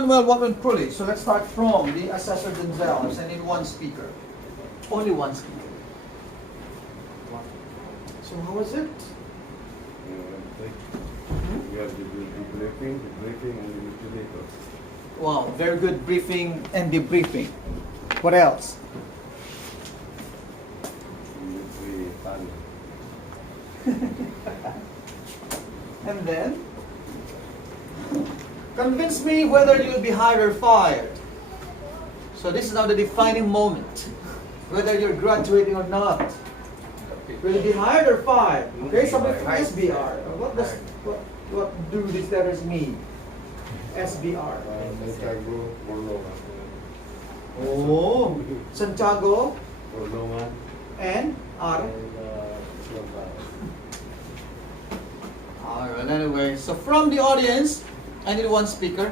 Manuel, what went poorly? So let's start from the assessor themselves, and in one speaker. Only one speaker. So how was it? We have the briefing, and the motivator. Wow, very good briefing and debriefing. What else? We fun. And then, convince me whether you'll be hired or fired. So this is now the defining moment. Whether you're graduating or not. Will you be hired or fired? Okay, somebody from SBR. What do these letters mean? SBR. Santiago, Borlongan. Oh, Santiago Borlongan. and R. Alright, anyway, so from the audience, I need one speaker.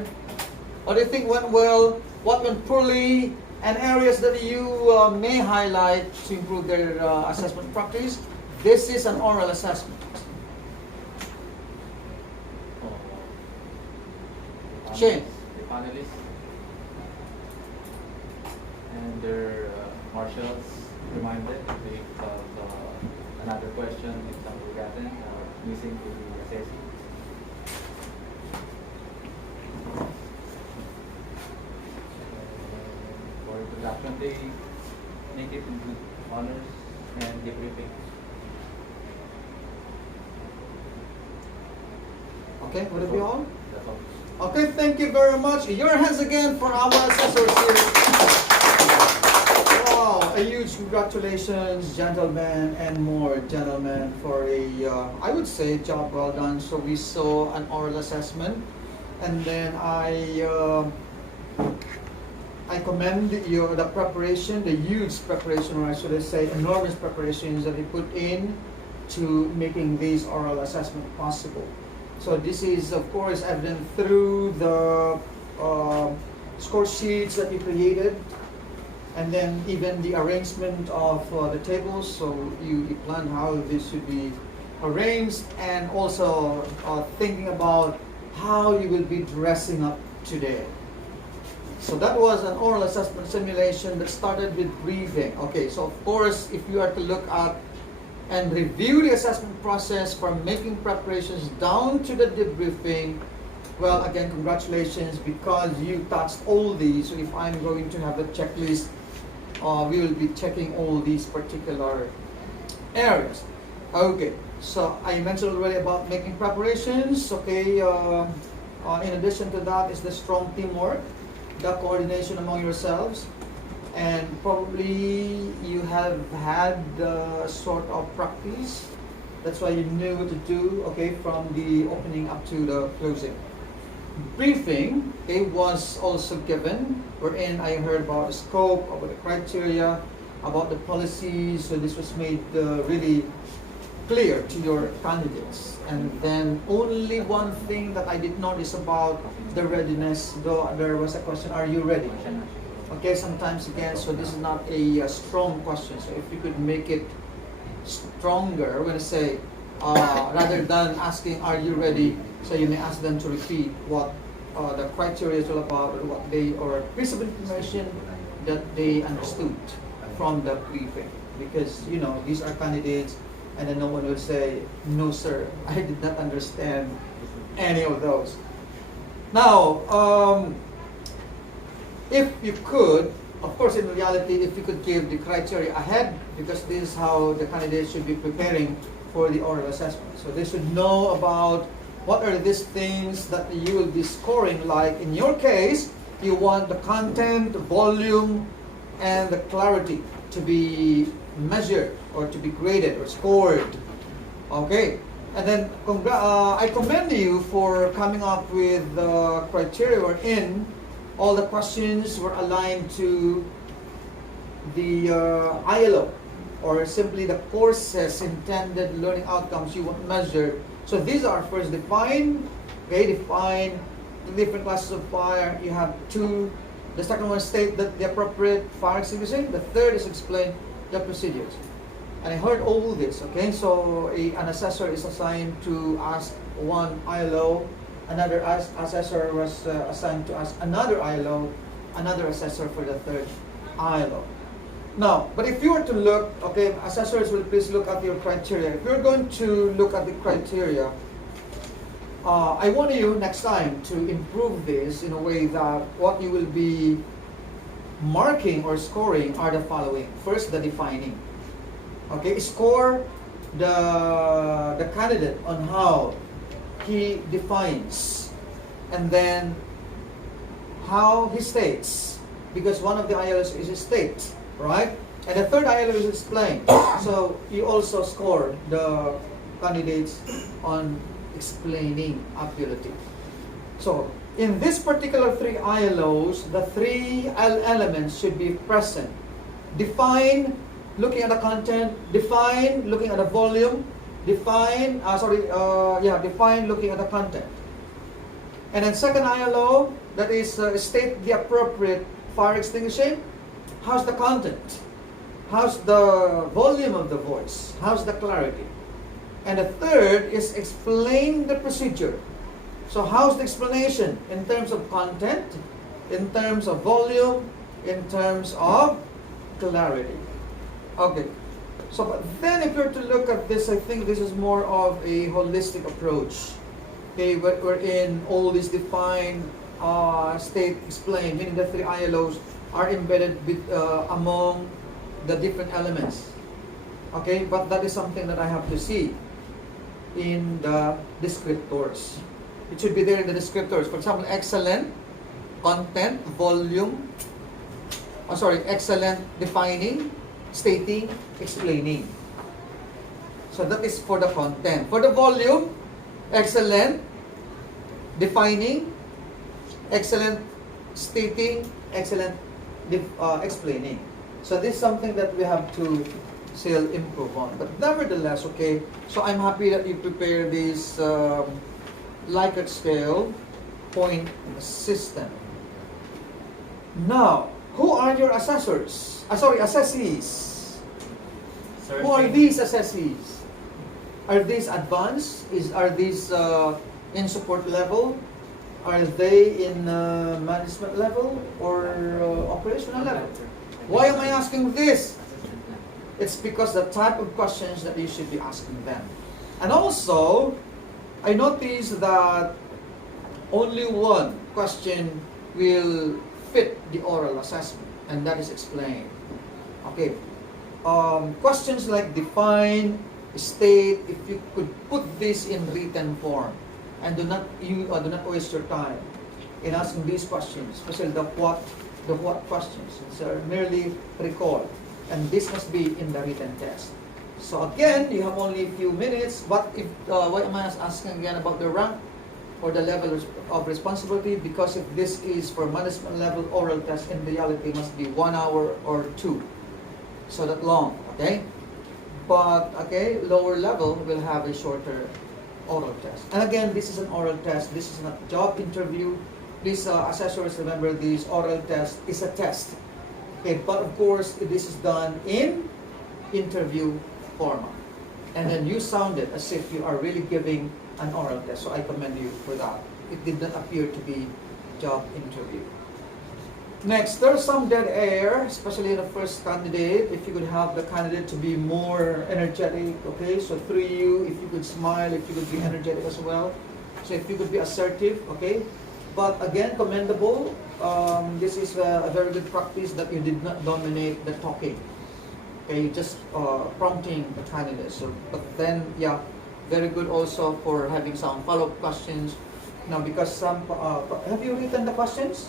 What do you think went well? What went poorly? And areas that you may highlight to improve their assessment practice. This is an oral assessment. Shane. The panelists and their marshals reminded if another question is forgotten or missing to be assessed. For introduction, they make it in good honors and debriefing. Okay, would it be all? That's all. Okay, thank you very much. Your hands again for our assessors here. Wow, a huge congratulations, gentlemen and more gentlemen, for a, I would say, job well done. So we saw an oral assessment, and then I commend you the preparation, the huge preparation, or I should say, enormous preparations that you put in to making these oral assessment possible. So this is, of course, evident through the score sheets that you created, and then even the arrangement of the tables. So you planned how this should be arranged, and also thinking about how you will be dressing up today. So that was an oral assessment simulation that started with briefing. Okay, so of course, if you are to look at and review the assessment process from making preparations down to the debriefing, well, again, congratulations, because you touched all these. So if I'm going to have a checklist, we will be checking all these particular areas. Okay, so I mentioned already about making preparations. Okay, in addition to that is the strong teamwork, the coordination among yourselves. And probably you have had sort of practice. That's why you knew what to do, okay, from the opening up to the closing. Briefing, okay, was also given, wherein I heard about the scope, about the criteria, about the policies. So this was made really clear to your candidates. And then only one thing that I did notice about the readiness, though there was a question, are you ready? Okay, sometimes again, so this is not a strong question. So if you could make it stronger, when I say, rather than asking, are you ready? So you may ask them to repeat what the criteria is all about, or what they, or a piece of information that they understood from the briefing. Because, you know, these are candidates, and then no one will say, no sir, I did not understand any of those. Now, if you could, of course, in reality, if you could give the criteria ahead, because this is how the candidates should be preparing for the oral assessment. So they should know about what are these things that you will be scoring. Like in your case, you want the content, the volume, and the clarity to be measured or to be graded or scored. Okay, and then I commend you for coming up with the criteria wherein all the questions were aligned to the ILO, or simply the courses intended learning outcomes you want measured. So these are first defined, okay, define the different classes of fire. You have two. The second one state that the appropriate fire extinguishing. The third is explain the procedures. And I heard all this, okay? So an assessor is assigned to ask one ILO another assessor was assigned to us another ILO, another assessor for the third ILO. Now, but if you were to look, okay, assessors will please look at your criteria. If you're going to look at the criteria, I want you next time to improve this in a way that what you will be marking or scoring are the following. First, the defining. Okay, score the candidate on how he defines, and then how he states, because one of the ILOs is state, right? And the third ILO is explain. So you also score the candidates on explaining ability. So in this particular three ILOs, the three elements should be present. Define, looking at the content. Define, looking at the volume. Define, define, looking at the content. And then second ILO, that is state the appropriate fire extinguishing. How's the content? How's the volume of the voice? How's the clarity? And the third is explain the procedure. So how's the explanation in terms of content, in terms of volume, in terms of clarity? Okay. So but then if you're to look at this, I think this is more of a holistic approach. Okay, wherein all these defined, state, explain, meaning the three ILOs are embedded among the different elements. Okay, but that is something that I have to see in the descriptors. It should be there in the descriptors. For example, excellent, content, volume, excellent, defining, stating, explaining. So that is for the content. For the volume, excellent, defining, excellent, stating, excellent, explaining. So this is something that we have to still improve on. But nevertheless, okay, so I'm happy that you prepare this Likert scale point system. Now, who are your assessors? Assessees. Who are these assessees? Are these advanced? Are these in support level? Are they in management level or operational level? Why am I asking this? It's because the type of questions that you should be asking them. And also, I noticed that only one question will fit the oral assessment, and that is explain. Okay. Questions like define, state, if you could put this in written form, and do not waste your time in asking these questions, especially the what questions. It's merely recall, and this must be in the written test. So again, you have only a few minutes. But if why am I asking again about the rank or the level of responsibility? Because if this is for management level oral test, in reality it must be 1 hour or 2, so that long. Okay, but okay, lower level will have a shorter oral test. And again, this is an oral test. This is not a job interview. Please, assessors, remember this oral test is a test. Okay, but of course, this is done in interview format. And then you sound it as if you are really giving an oral test. So I commend you for that. It did not appear to be job interview. Next, there's some dead air, especially in the first candidate. If you could have the candidate to be more energetic, okay? So through you, if you could smile, if you could be energetic as well. So if you could be assertive, okay? But again, commendable. This is a very good practice that you did not dominate the talking. Okay, just prompting the candidate. So, but then, yeah, very good also for having some follow-up questions. Now, because some, have you written the questions?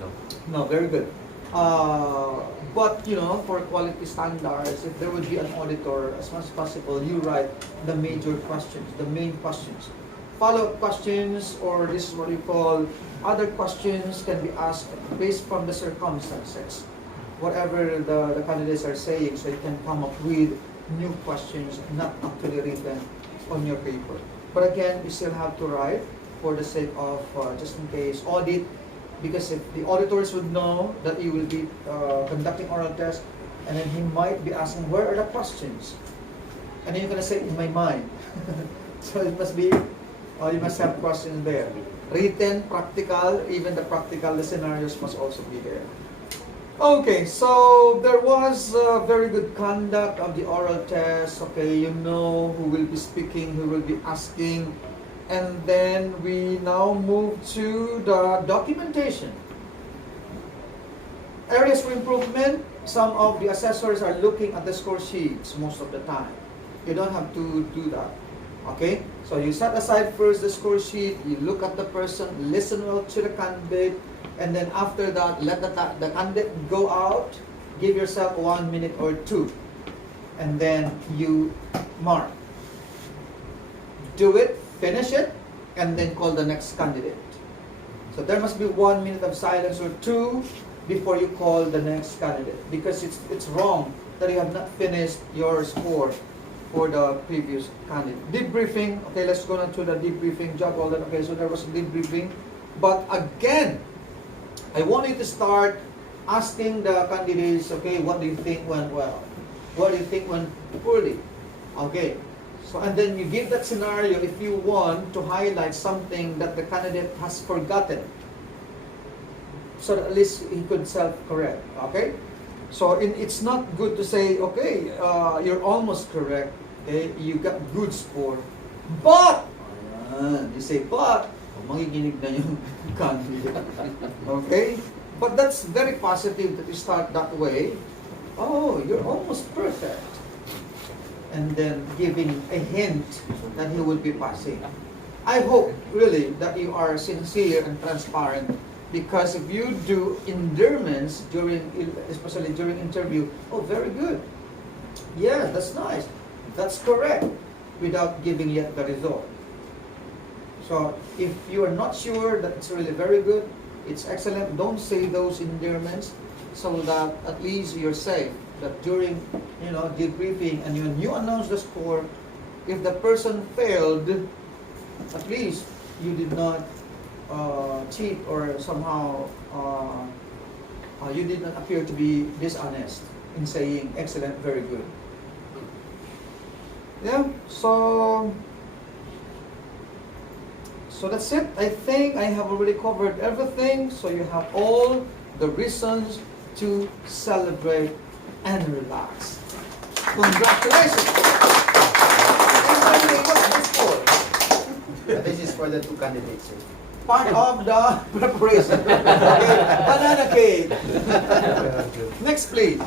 No. No, very good. But, you know, for quality standards, if there would be an auditor, as much as possible, you write the major questions, the main questions. Follow-up questions, or this is what we call other questions, can be asked based from the circumstances. Whatever the candidates are saying, so you can come up with new questions, not actually written on your paper. But again, you still have to write for the sake of, just in case, audit. Because if the auditors would know that you will be conducting oral test, and then he might be asking, where are the questions? And then you're going to say, in my mind. So it must be You must have questions there. Written, practical, even the practical, the scenarios must also be there. Okay, so there was very good conduct of the oral test. Okay, you know who will be speaking, who will be asking. And then we now move to the documentation. Areas for improvement, some of the assessors are looking at the score sheets most of the time. You don't have to do that. Okay, so you set aside first the score sheet, you look at the person, listen well to the candidate, and then after that, let the candidate go out, give yourself 1 minute or 2, and then you mark. Do it, finish it, and then call the next candidate. So there must be 1 minute of silence or 2 before you call the next candidate, because it's wrong that you have not finished your score for the previous candidate. Debriefing, okay, let's go on to the debriefing job. All that, okay, so there was a debriefing. But again, I want you to start asking the candidates, okay, what do you think went well? What do you think went poorly? Okay, so and then you give that scenario if you want to highlight something that the candidate has forgotten, so that at least he could self-correct, okay? So it's not good to say, okay, you're almost correct, okay, you got good score, but, you say, but, magiginig na yung candidate, okay? But that's very positive that you start that way. Oh, you're almost perfect. And then giving a hint that he will be passing. I hope, really, that you are sincere and transparent. Because if you do endearments especially during interview, oh, very good. Yeah, that's nice. That's correct. Without giving yet the result. So if you are not sure that it's really very good, it's excellent, don't say those endearments, so that at least you're safe. That during, debriefing and when you announce the score, if the person failed, at least you did not cheat or somehow you did not appear to be dishonest in saying excellent, very good. Yeah, so that's it. I think I have already covered everything. So you have all the reasons to celebrate and relax. Congratulations! And by the way, what's this for? This is for the two candidates, sir. Part of the preparation. Okay, banana cake. Next, please.